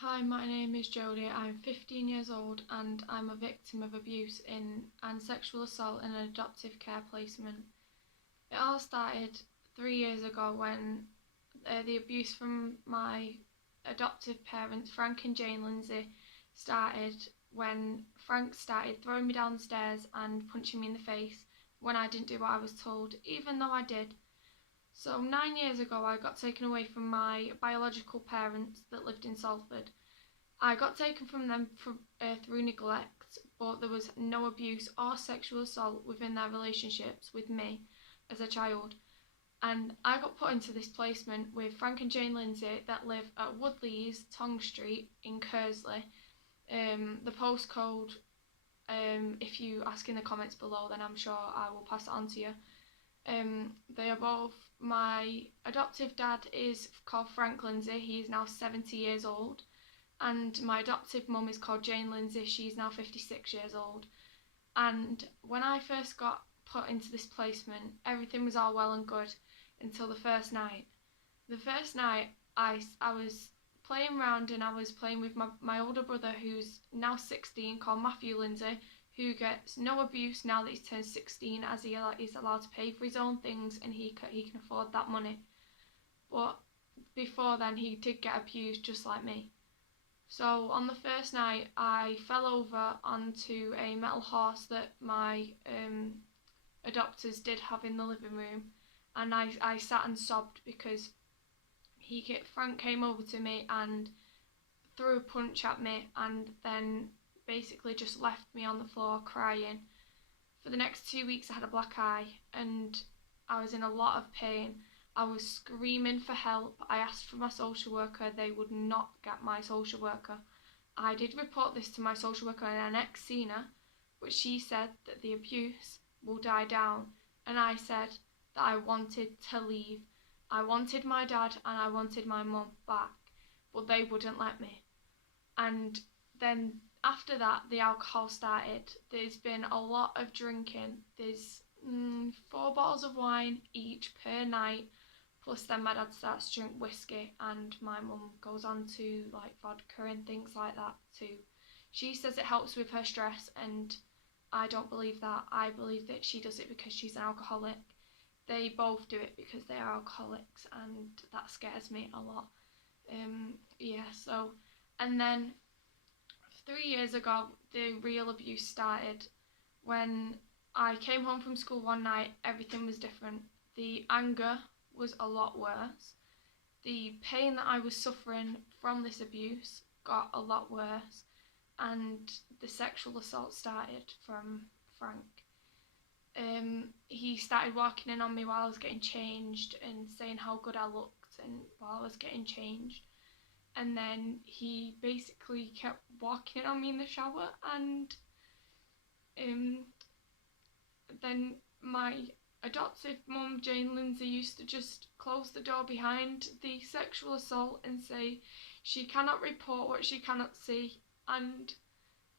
Hi, my name is Jodie. I'm 15 years old and I'm a victim of abuse and sexual assault in an adoptive care placement. It all started 3 years ago when the abuse from my adoptive parents, Frank and Jane Lindsay, started when Frank started throwing me down the stairs and punching me in the face when I didn't do what I was told, even though I did. So 9 years ago I got taken away from my biological parents that lived in Salford. I got taken from them through neglect, but there was no abuse or sexual assault within their relationships with me as a child. And I got put into this placement with Frank and Jane Lindsay that live at Woodleys, Tong Street in Kersley. The postcode, if you ask in the comments below, then I'm sure I will pass it on to you. They are both, my adoptive dad is called Frank Lindsay, he is now 70 years old. And my adoptive mum is called Jane Lindsay, she's now 56 years old. And when I first got put into this placement, everything was all well and good until the first night. The first night, I was playing around and I was playing with my older brother, who's now 16, called Matthew Lindsay, who gets no abuse now that he's turned 16, as he is allowed to pay for his own things and he can afford that money. But before then, he did get abused just like me. So on the first night, I fell over onto a metal horse that my adopters did have in the living room, and I sat and sobbed because Frank came over to me and threw a punch at me and then basically just left me on the floor crying. For the next 2 weeks I had a black eye and I was in a lot of pain. I was screaming for help. I asked for my social worker. They would not get my social worker. I did report this to my social worker and I next seen her, but she said that the abuse will die down. And I said that I wanted to leave. I wanted my dad and I wanted my mum back, but they wouldn't let me. And then after that, the alcohol started. There's been a lot of drinking. There's 4 bottles of wine each per night. Plus then my dad starts to drink whiskey and my mum goes on to like vodka and things like that too. She says it helps with her stress and I don't believe that. I believe that she does it because she's an alcoholic. They both do it because they are alcoholics and that scares me a lot. And then 3 years ago the real abuse started. When I came home from school one night, everything was different. The anger was a lot worse. The pain that I was suffering from this abuse got a lot worse, and the sexual assault started from Frank. He started walking in on me while I was getting changed and saying how good I looked and while I was getting changed. And then he basically kept walking in on me in the shower, and then my adoptive mum, Jane Lindsay, used to just close the door behind the sexual assault and say she cannot report what she cannot see, and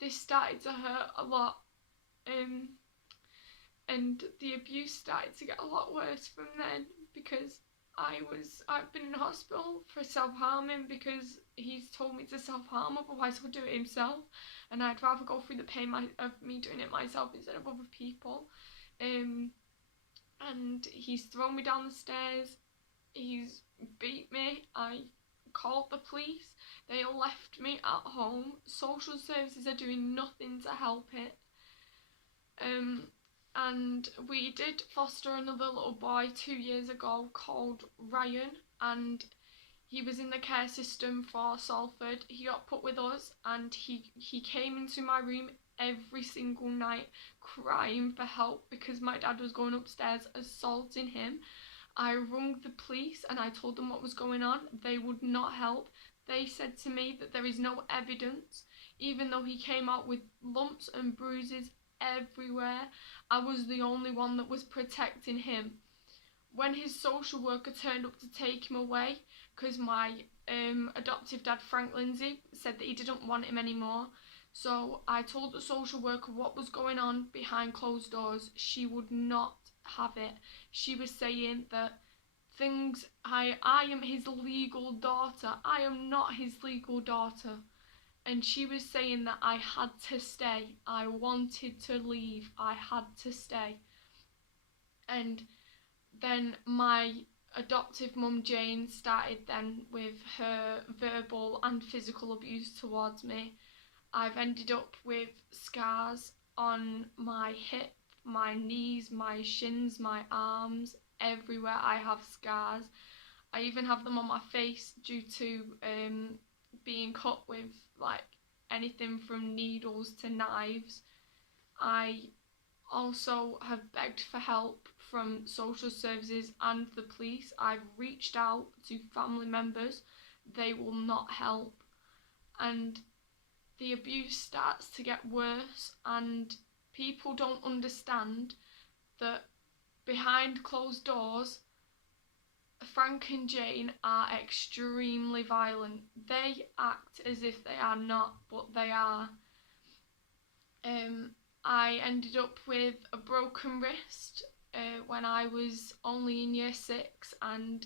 this started to hurt a lot, and the abuse started to get a lot worse from then because I've been in hospital for self-harming because he's told me to self-harm, otherwise he'll do it himself, and I'd rather go through the pain of me doing it myself instead of other people. And he's thrown me down the stairs, he's beat me, I called the police, they left me at home, social services are doing nothing to help it. And we did foster another little boy 2 years ago called Ryan, and he was in the care system for Salford. He got put with us and he came into my room every single night crying for help because my dad was going upstairs assaulting him. I rung the police and I told them what was going on. They would not help. They said to me that there is no evidence, even though he came out with lumps and bruises everywhere. I was the only one that was protecting him. When his social worker turned up to take him away, because my adoptive dad, Frank Lindsay, said that he didn't want him anymore, so I told the social worker what was going on behind closed doors. She would not have it. She was saying that things. I am his legal daughter. I am not his legal daughter. And she was saying that I had to stay. I wanted to leave. I had to stay. And then my adoptive mum Jane started then with her verbal and physical abuse towards me. I've ended up with scars on my hip, my knees, my shins, my arms, everywhere I have scars. I even have them on my face due to being cut with like anything from needles to knives. I also have begged for help from social services and the police. I've reached out to family members. They will not help. And the abuse starts to get worse, and people don't understand that behind closed doors, Frank and Jane are extremely violent. They act as if they are not, but they are. I ended up with a broken wrist when I was only in year 6, and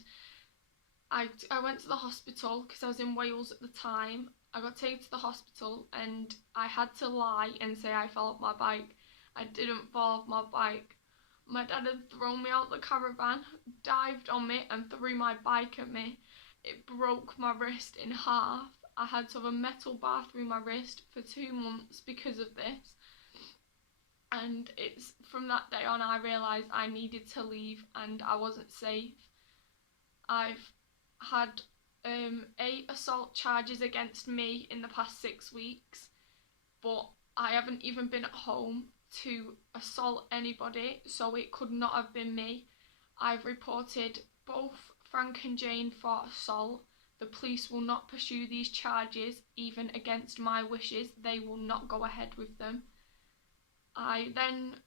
I went to the hospital because I was in Wales at the time. I got taken to the hospital and I had to lie and say I fell off my bike. I didn't fall off my bike. My dad had thrown me out the caravan, dived on me and threw my bike at me. It broke my wrist in half. I had to have a metal bar through my wrist for 2 months because of this. And it's from that day on I realised I needed to leave and I wasn't safe. I've had 8 assault charges against me in the past 6 weeks, but I haven't even been at home to assault anybody, so it could not have been me. I've reported both Frank and Jane for assault. The police will not pursue these charges, even against my wishes. They will not go ahead with them. I then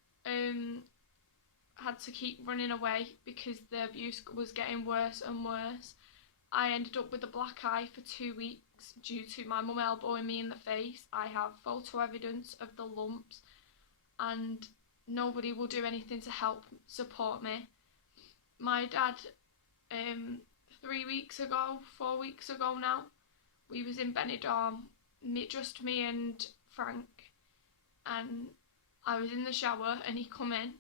had to keep running away because the abuse was getting worse and worse. I ended up with a black eye for 2 weeks due to my mum elbowing me in the face. I have photo evidence of the lumps and nobody will do anything to help support me. My dad, 4 weeks ago now, we was in Benidorm, just me and Frank, and I was in the shower and he come in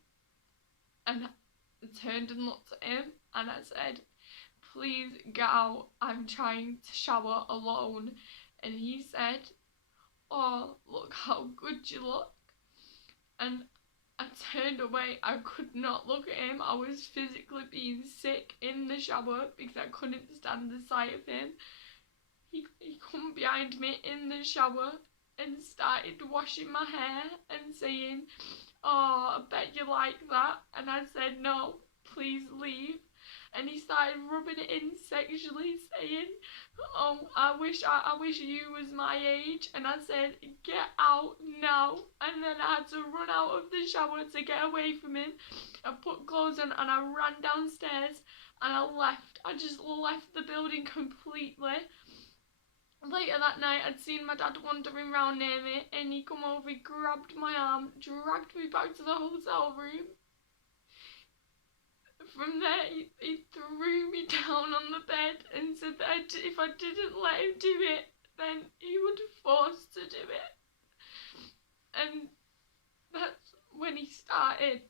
and I turned and looked at him and I said, "Please get out, I'm trying to shower alone." And he said, "Oh, look how good you look." And I turned away. I could not look at him. I was physically being sick in the shower because I couldn't stand the sight of him. He come behind me in the shower and started washing my hair and saying, "Oh, I bet you like that." And I said, "No, please leave." And he started rubbing it in sexually, saying, "Oh, I wish you was my age." And I said, "Get out now." And then I had to run out of the shower to get away from him. I put clothes on and I ran downstairs and I left. I just left the building completely. Later that night, I'd seen my dad wandering around near me and he come over, he grabbed my arm, dragged me back to the hotel room. From there, he threw me down on the bed and said that if I didn't let him do it, then he would force to do it. And that's when he started.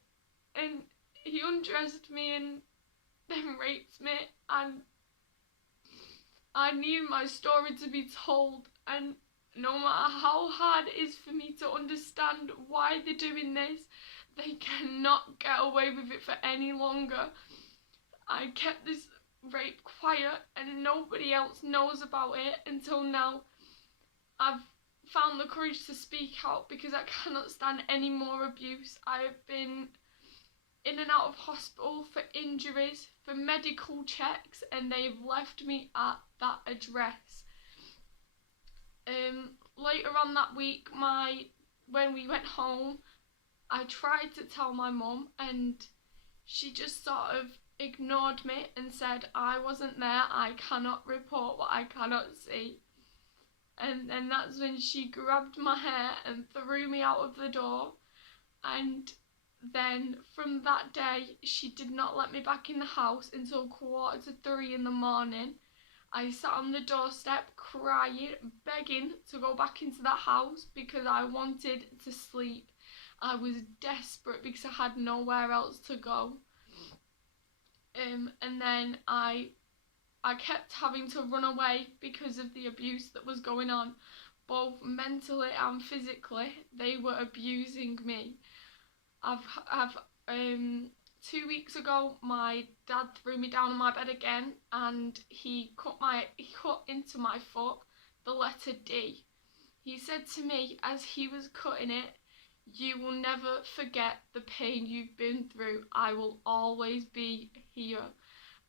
And he undressed me and then raped me. And I knew my story to be told. And no matter how hard it is for me to understand why they're doing this, they cannot get away with it for any longer. I kept this rape quiet and nobody else knows about it until now. I've found the courage to speak out because I cannot stand any more abuse. I have been in and out of hospital for injuries, for medical checks, and they've left me at that address. Later on that week, when we went home, I tried to tell my mum and she just sort of ignored me and said, "I wasn't there, I cannot report what I cannot see." And then that's when she grabbed my hair and threw me out of the door. And then from that day, she did not let me back in the house until 2:45 in the morning. I sat on the doorstep crying, begging to go back into that house because I wanted to sleep. I was desperate because I had nowhere else to go. And then I kept having to run away because of the abuse that was going on, both mentally and physically. They were abusing me. I've 2 weeks ago, my dad threw me down on my bed again, and he cut into my foot the letter D. He said to me as he was cutting it, "You will never forget the pain you've been through. I will always be here."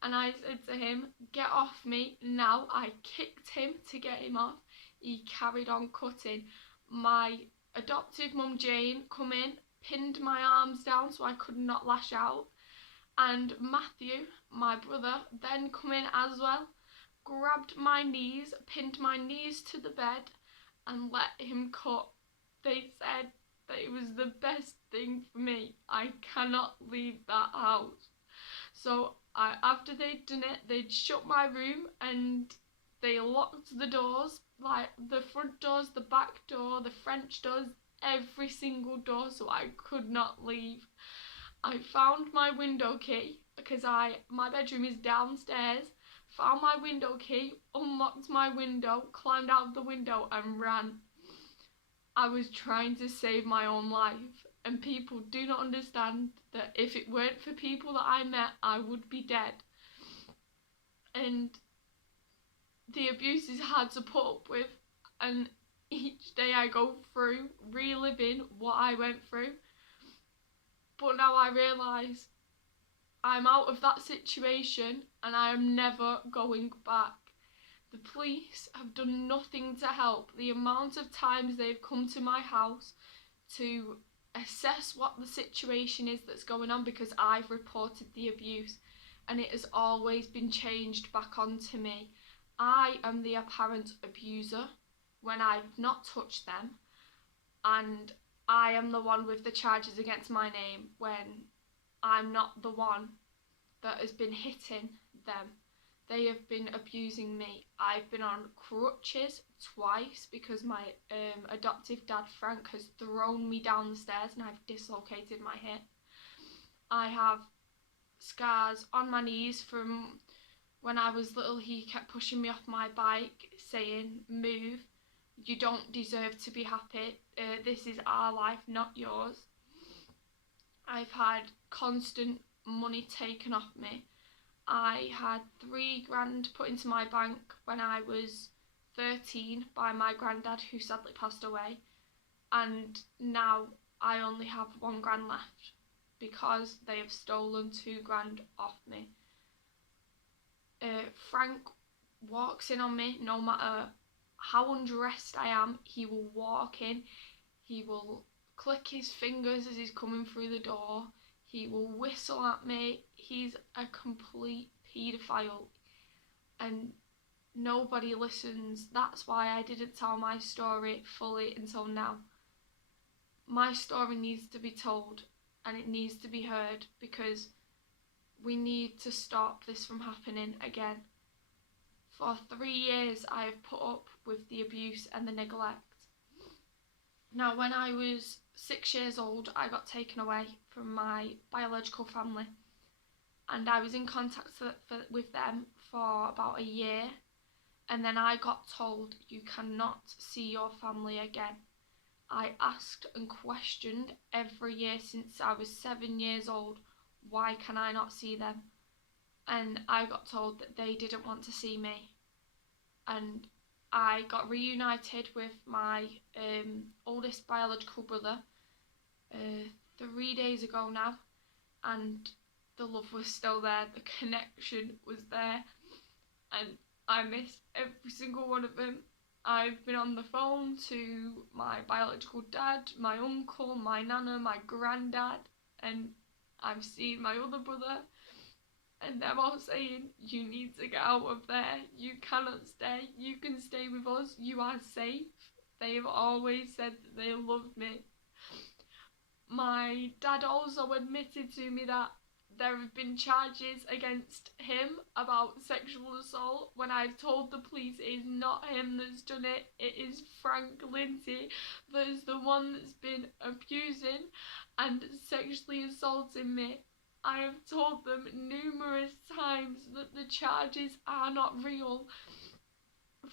And I said to him, "Get off me now." I kicked him to get him off. He carried on cutting. My adoptive mum Jane come in, pinned my arms down so I could not lash out. And Matthew, my brother, then come in as well, grabbed my knees, pinned my knees to the bed and let him cut. They said that it was the best thing for me. I cannot leave that house. So after they'd done it, they'd shut my room and they locked the doors, like the front doors, the back door, the French doors, every single door, so I could not leave. I found my window key because my bedroom is downstairs. Found my window key, unlocked my window, climbed out of the window and ran. I was trying to save my own life, and people do not understand that if it weren't for people that I met, I would be dead. And the abuse is hard to put up with, and each day I go through reliving what I went through. But now I realise I'm out of that situation and I am never going back. The police have done nothing to help. The amount of times they've come to my house to assess what the situation is that's going on, because I've reported the abuse and it has always been changed back onto me. I am the apparent abuser when I've not touched them, and I am the one with the charges against my name when I'm not the one that has been hitting them. They have been abusing me. I've been on crutches twice because my adoptive dad Frank has thrown me down the stairs and I've dislocated my hip. I have scars on my knees from when I was little. He kept pushing me off my bike saying, "Move, you don't deserve to be happy. This is our life, not yours." I've had constant money taken off me. I had £3,000 put into my bank when I was 13 by my granddad, who sadly passed away, and now I only have £1,000 left because they have stolen £2,000 off me. Frank walks in on me no matter how undressed I am. He will walk in, he will click his fingers as he's coming through the door, he will whistle at me. He's a complete paedophile and nobody listens. That's why I didn't tell my story fully until now. My story needs to be told and it needs to be heard, because we need to stop this from happening again. For 3 years I have put up with the abuse and the neglect. Now, when I was 6 years old, I got taken away from my biological family, and I was in contact with them for about a year, and then I got told, "You cannot see your family again." I asked and questioned every year since I was 7 years old, why can I not see them? And I got told that they didn't want to see me. And I got reunited with my oldest biological brother 3 days ago now, and the love was still there, the connection was there, and I miss every single one of them. I've been on the phone to my biological dad, my uncle, my nana, my granddad, and I've seen my other brother, and they're all saying, "You need to get out of there, you cannot stay, you can stay with us, you are safe." They have always said that they loved me. My dad also admitted to me that there have been charges against him about sexual assault when I've told the police it is not him that's done it, it is Frank Lindsay that is the one that's been abusing and sexually assaulting me. I have told them numerous times that the charges are not real.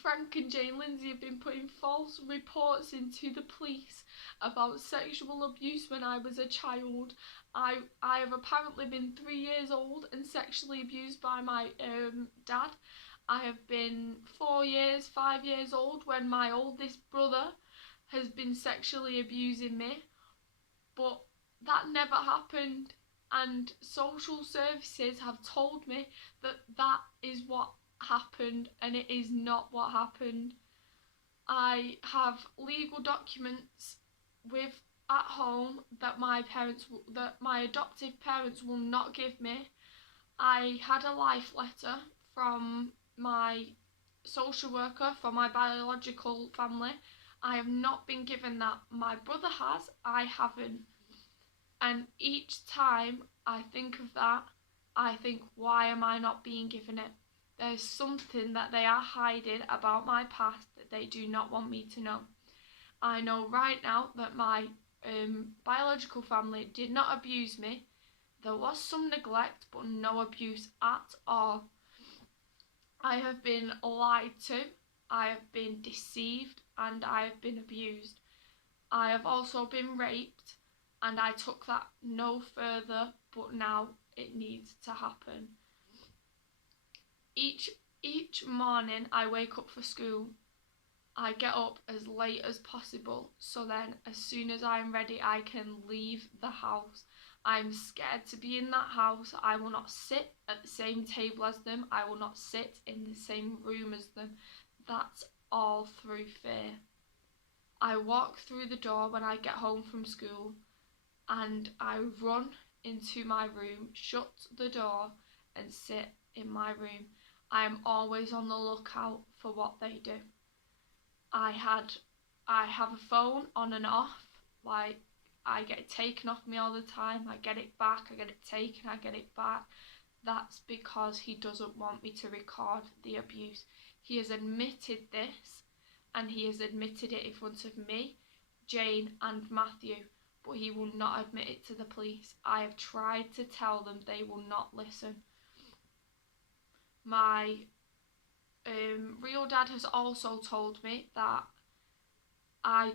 Frank and Jane Lindsay have been putting false reports into the police about sexual abuse when I was a child. I have apparently been 3 years old and sexually abused by my dad. I have been 4 years, 5 years old when my oldest brother has been sexually abusing me. But that never happened, and social services have told me that that is what happened, and it is not what happened. I have legal documents at home that my adoptive parents will not give me. I had a life letter from my social worker for my biological family. I have not been given that. My brother has, I haven't. And each time I think of that, I think, why am I not being given it? There's something that they are hiding about my past that they do not want me to know. I know right now that my biological family did not abuse me. There was some neglect, but no abuse at all. I have been lied to, I have been deceived, and I have been abused. I have also been raped, and I took that no further, but now it needs to happen. Each morning I wake up for school. I get up as late as possible, so then as soon as I'm ready I can leave the house. I'm scared to be in that house. I will not sit at the same table as them. I will not sit in the same room as them. That's all through fear. I walk through the door when I get home from school and I run into my room, shut the door and sit in my room. I am always on the lookout for what they do. I have a phone on and off, like I get it taken off me all the time. I get it back, I get it taken, I get it back. That's because he doesn't want me to record the abuse. He has admitted this, and he has admitted it in front of me, Jane and Matthew, but he will not admit it to the police. I have tried to tell them, they will not listen. My real dad has also told me that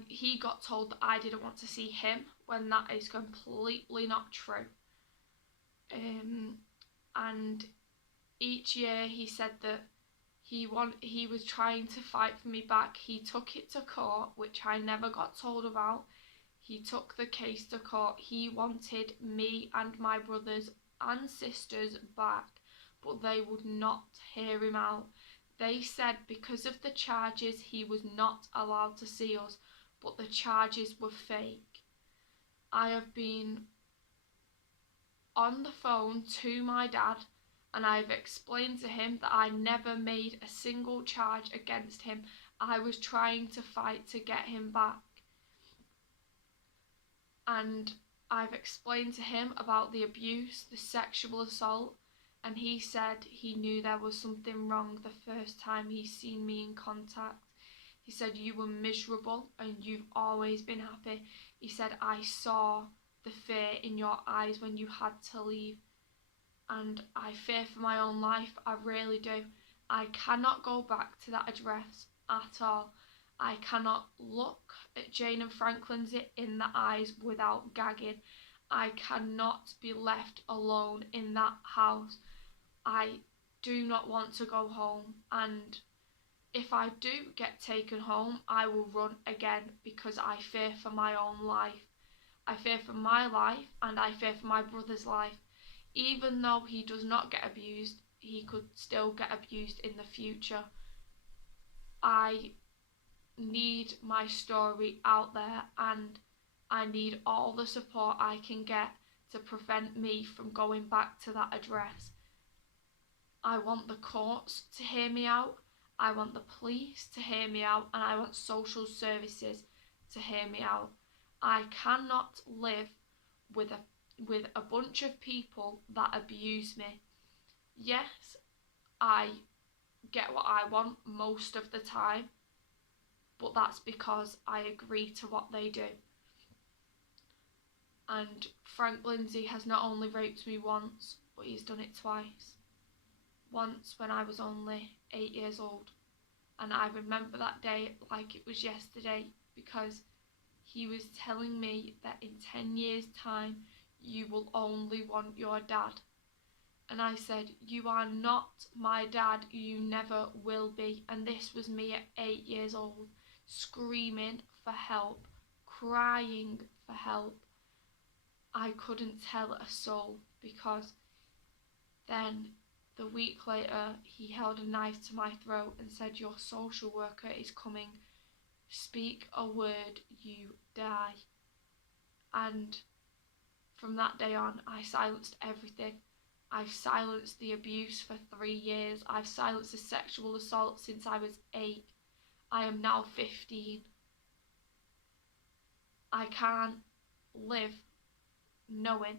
he got told that I didn't want to see him, when that is completely not true. And each year he said that he was trying to fight for me back. He took it to court, which I never got told about. He took the case to court. He wanted me and my brothers and sisters back, but they would not hear him out. They said because of the charges he was not allowed to see us, but the charges were fake. I have been on the phone to my dad and I've explained to him that I never made a single charge against him. I was trying to fight to get him back. And I've explained to him about the abuse, the sexual assault, and he said he knew there was something wrong the first time he seen me in contact. He said, you were miserable and you've always been happy. He said, I saw the fear in your eyes when you had to leave. And I fear for my own life, I really do. I cannot go back to that address at all. I cannot look at Jane and Frank Lindsay in the eyes without gagging. I cannot be left alone in that house. I do not want to go home, and if I do get taken home, I will run again because I fear for my own life. I fear for my life and I fear for my brother's life. Even though he does not get abused, he could still get abused in the future. I need my story out there, and I need all the support I can get to prevent me from going back to that address. I want the courts to hear me out, I want the police to hear me out, and I want social services to hear me out. I cannot live with a bunch of people that abuse me. Yes, I get what I want most of the time, but that's because I agree to what they do. And Frank Lindsay has not only raped me once, but he's done it twice. Once when I was only 8 years old, and I remember that day like it was yesterday, because he was telling me that in 10 years' time you will only want your dad. And I said, you are not my dad, you never will be. And this was me at 8 years old, screaming for help, crying for help. I couldn't tell a soul, because then the week later he held a knife to my throat and said, your social worker is coming. Speak a word, you die. And from that day on, I silenced everything. I've silenced the abuse for 3 years. I've silenced the sexual assault since I was 8. I am now 15. I can't live knowing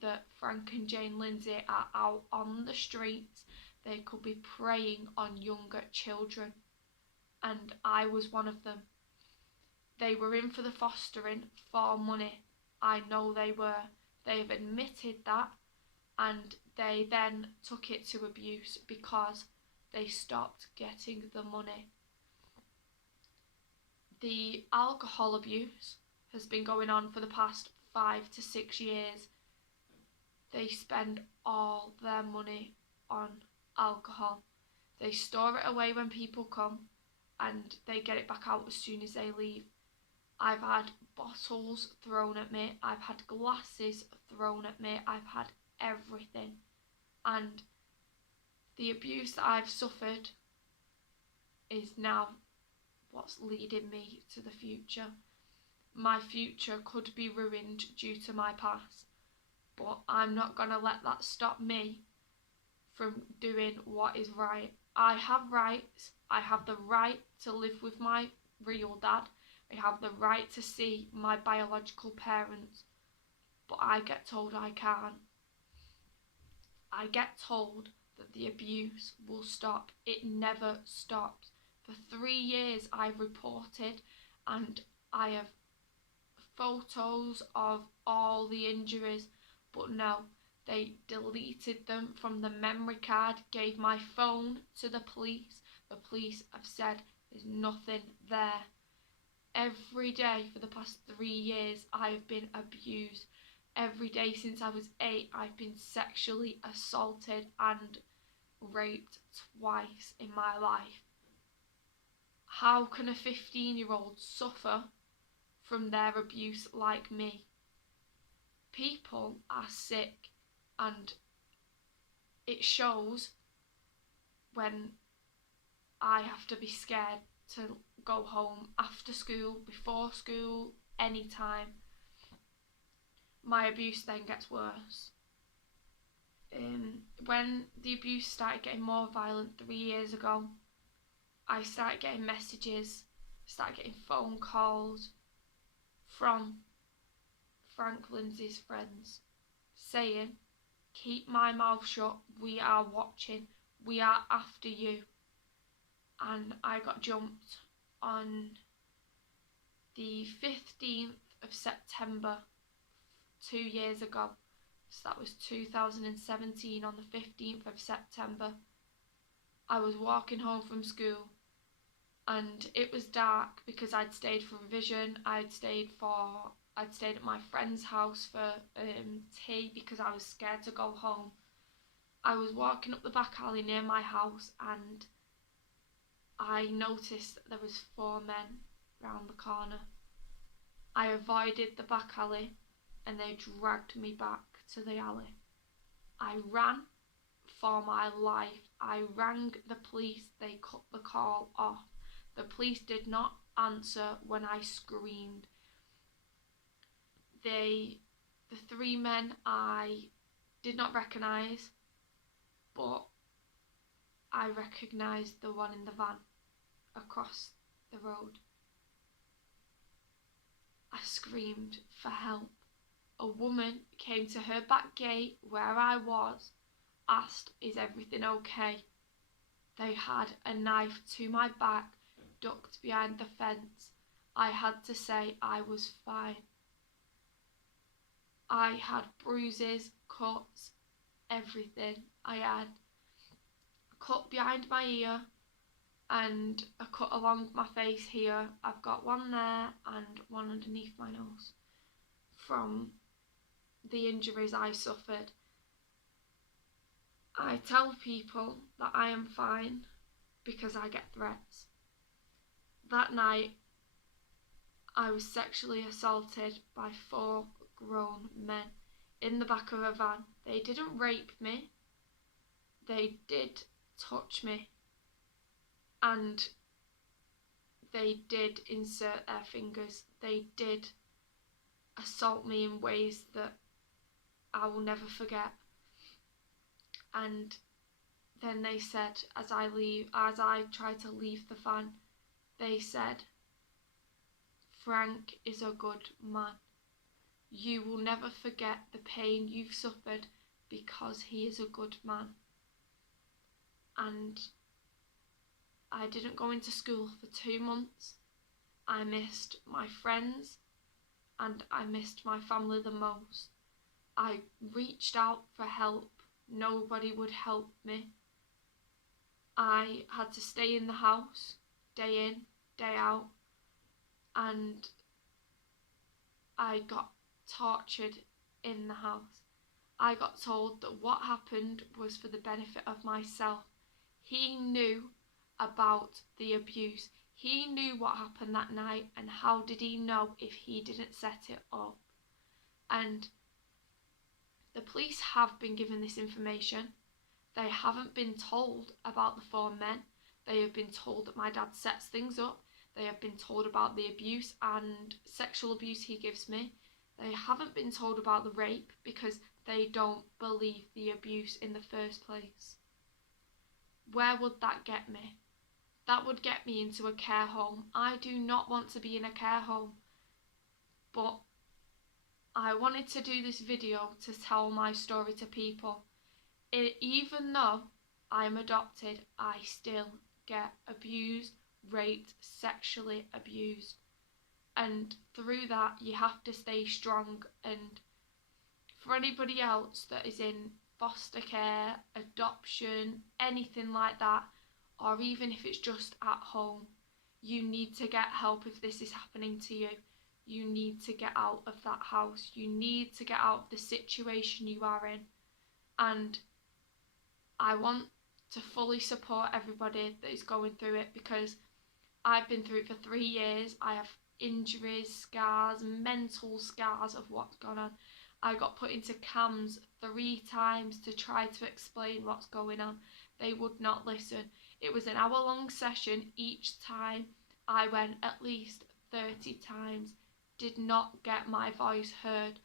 that Frank and Jane Lindsay are out on the streets. They could be preying on younger children, and I was one of them. They were in for the fostering for money. I know they were. They have admitted that, and they then took it to abuse because they stopped getting the money. The alcohol abuse has been going on for the past 5 to 6 years. They spend all their money on alcohol. They store it away when people come, and they get it back out as soon as they leave. I've had bottles thrown at me, I've had glasses thrown at me, I've had everything. And the abuse that I've suffered is now what's leading me to the future. My future could be ruined due to my past, but I'm not going to let that stop me from doing what is right. I have rights. I have the right to live with my real dad. I have the right to see my biological parents, but I get told I can't. I get told that the abuse will stop. It never stops. For 3 years I've reported, and I have photos of all the injuries, but no, they deleted them from the memory card, gave my phone to the police. The police have said there's nothing there. Every day for the past 3 years I have been abused. Every day since I was 8 I've been sexually assaulted and raped twice in my life. How can a 15-year-old suffer from their abuse like me? People are sick, and it shows when I have to be scared to go home after school, before school, anytime. My abuse then gets worse. When the abuse started getting more violent 3 years ago, I started getting messages, started getting phone calls from Frank Lindsay's friends saying, keep my mouth shut, we are watching, we are after you. And I got jumped on the 15th of September 2 years ago. So that was 2017, on the 15th of September. I was walking home from school, and it was dark because I'd stayed for revision. I'd stayed at my friend's house for tea because I was scared to go home. I was walking up the back alley near my house, and I noticed that there was 4 men round the corner. I avoided the back alley, and they dragged me back to the alley. I ran for my life. I rang the police. They cut the call off. The police did not answer when I screamed. The 3 men I did not recognise, but I recognised the one in the van across the road. I screamed for help a woman came to her back gate where I was, asked, "Is everything okay?" They had a knife to my back, ducked behind the fence. I had to say I was fine. I had bruises, cuts, everything. I had a cut behind my ear and a cut along my face here. I've got one there and one underneath my nose from the injuries I suffered. I tell people that I am fine because I get threats. That night, I was sexually assaulted by 4 grown men in the back of a van. They didn't rape me, they did touch me, and they did insert their fingers. They did assault me in ways that I will never forget. And then they said, as I tried to leave the van, they said, "Frank is a good man. You will never forget the pain you've suffered because he is a good man." And I didn't go into school for 2 months. I missed my friends and I missed my family the most. I reached out for help. Nobody would help me. I had to stay in the house, day in, day out, and I got tortured in the house. I got told that what happened was for the benefit of myself. He knew about the abuse. He knew what happened that night, and how did he know if he didn't set it up? And the police have been given this information. They haven't been told about the 4 men. They have been told that my dad sets things up. They have been told about the abuse and sexual abuse he gives me. They haven't been told about the rape because they don't believe the abuse in the first place. Where would that get me? That would get me into a care home. I do not want to be in a care home. But I wanted to do this video to tell my story to people. Even though I'm adopted, I still get abused, raped, sexually abused. And through that, you have to stay strong. And for anybody else that is in foster care, adoption, anything like that, or even if it's just at home, you need to get help if this is happening to you. You need to get out of that house. You need to get out of the situation you are in. And I want to fully support everybody that is going through it, because I've been through it for 3 years. I have injuries, scars, mental scars of what's gone on. I got put into CAMS 3 times to try to explain what's going on. They would not listen. It was an hour-long session each time. I went at least 30 times. Did not get my voice heard.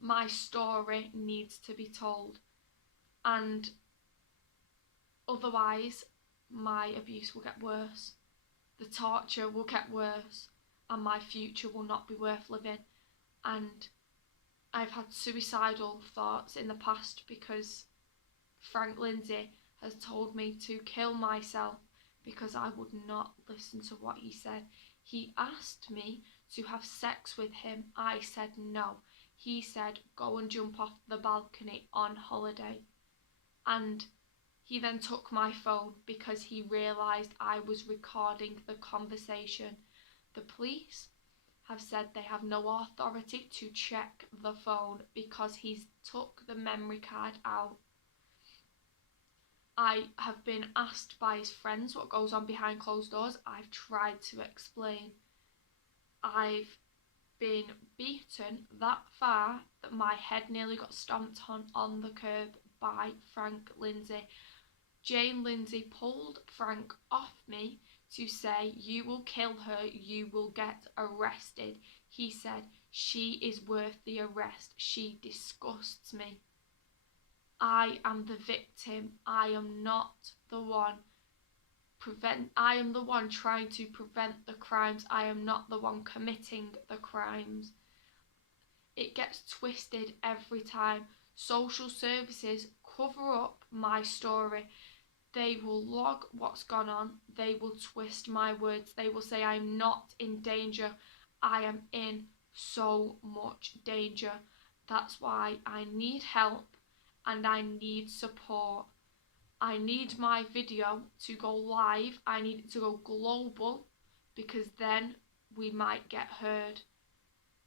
My story needs to be told. And otherwise, my abuse will get worse. The torture will get worse. And my future will not be worth living. And I've had suicidal thoughts in the past because Frank Lindsay has told me to kill myself because I would not listen to what he said. He asked me to have sex with him. I said no. He said, "Go and jump off the balcony on holiday." And he then took my phone because he realised I was recording the conversation. The police have said they have no authority to check the phone because he's took the memory card out. I have been asked by his friends what goes on behind closed doors. I've tried to explain. I've been beaten that far that my head nearly got stomped on the curb by Frank Lindsay. Jane Lindsay pulled Frank off me to say, "You will kill her, you will get arrested." He said, "She is worth the arrest. She disgusts me." I am the victim. I am not the one I am the one trying to prevent the crimes. I am not the one committing the crimes. it gets twisted every time. Social services cover up my story. They will log what's gone on. They will twist my words. They will say I'm not in danger. I am in so much danger. That's why I need help and I need support. I need my video to go live. I need it to go global, because then we might get heard.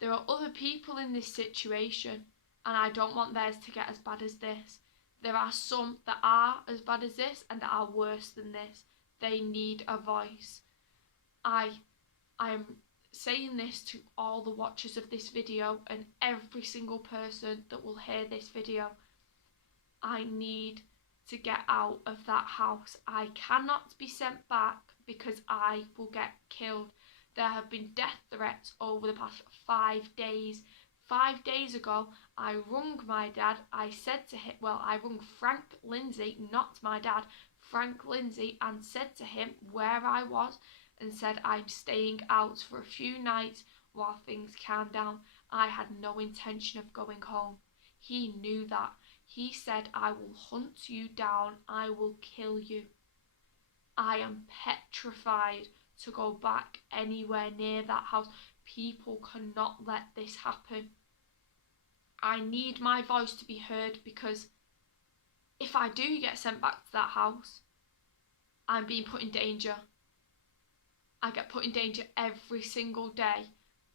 There are other people in this situation, and I don't want theirs to get as bad as this. There are some that are as bad as this and that are worse than this. They need a voice. I am saying this to all the watchers of this video and every single person that will hear this video. I need to get out of that house. I cannot be sent back because I will get killed. There have been death threats over the past 5 days. 5 days ago, I rung my dad. I said to him, I rung Frank Lindsay, not my dad, Frank Lindsay, and said to him where I was and said I'm staying out for a few nights while things calm down. I had no intention of going home. He knew that. He said, I will hunt you down. I will kill you. I am petrified to go back anywhere near that house. People cannot let this happen. I need my voice to be heard, because if I do get sent back to that house, I'm being put in danger. I get put in danger every single day.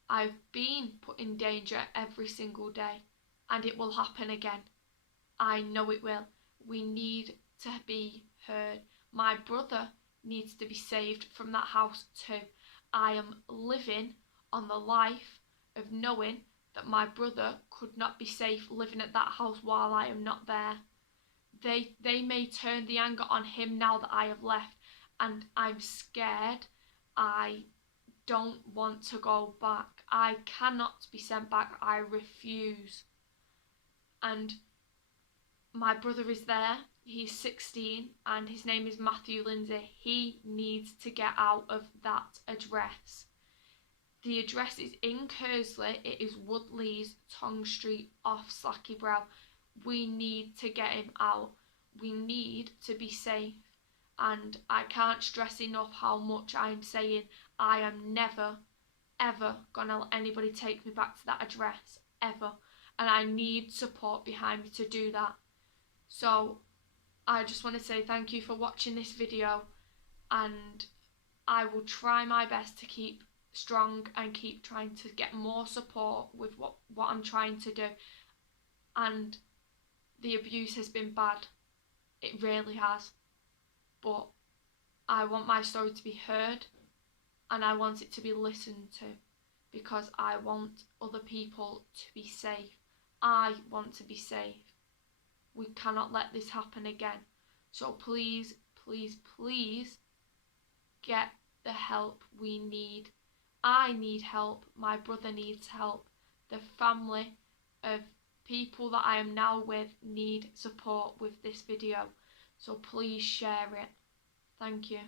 I've been put in danger every single day, and it will happen again. I know it will. We need to be heard. My brother needs to be saved from that house too. I am living on the life of knowing that my brother could not be safe living at that house while I am not there. They may turn the anger on him now that I have left, and I'm scared. I don't want to go back. I cannot be sent back. I refuse. And my brother is there. He's 16 and his name is Matthew Lindsay. He needs to get out of that address. The address is in Kersley. It is Woodleys, Tong Street, off Slacky Brow. We need to get him out. We need to be safe. And I can't stress enough how much I'm saying I am never, ever gonna let anybody take me back to that address, ever. And I need support behind me to do that. So I just want to say thank you for watching this video, and I will try my best to keep strong and keep trying to get more support with what I'm trying to do. And the abuse has been bad. It really has. But I want my story to be heard, and I want it to be listened to, because I want other people to be safe. I want to be safe. We cannot let this happen again. So please, please, please get the help we need. I need help. My brother needs help. The family of people that I am now with need support with this video. So please share it. Thank you.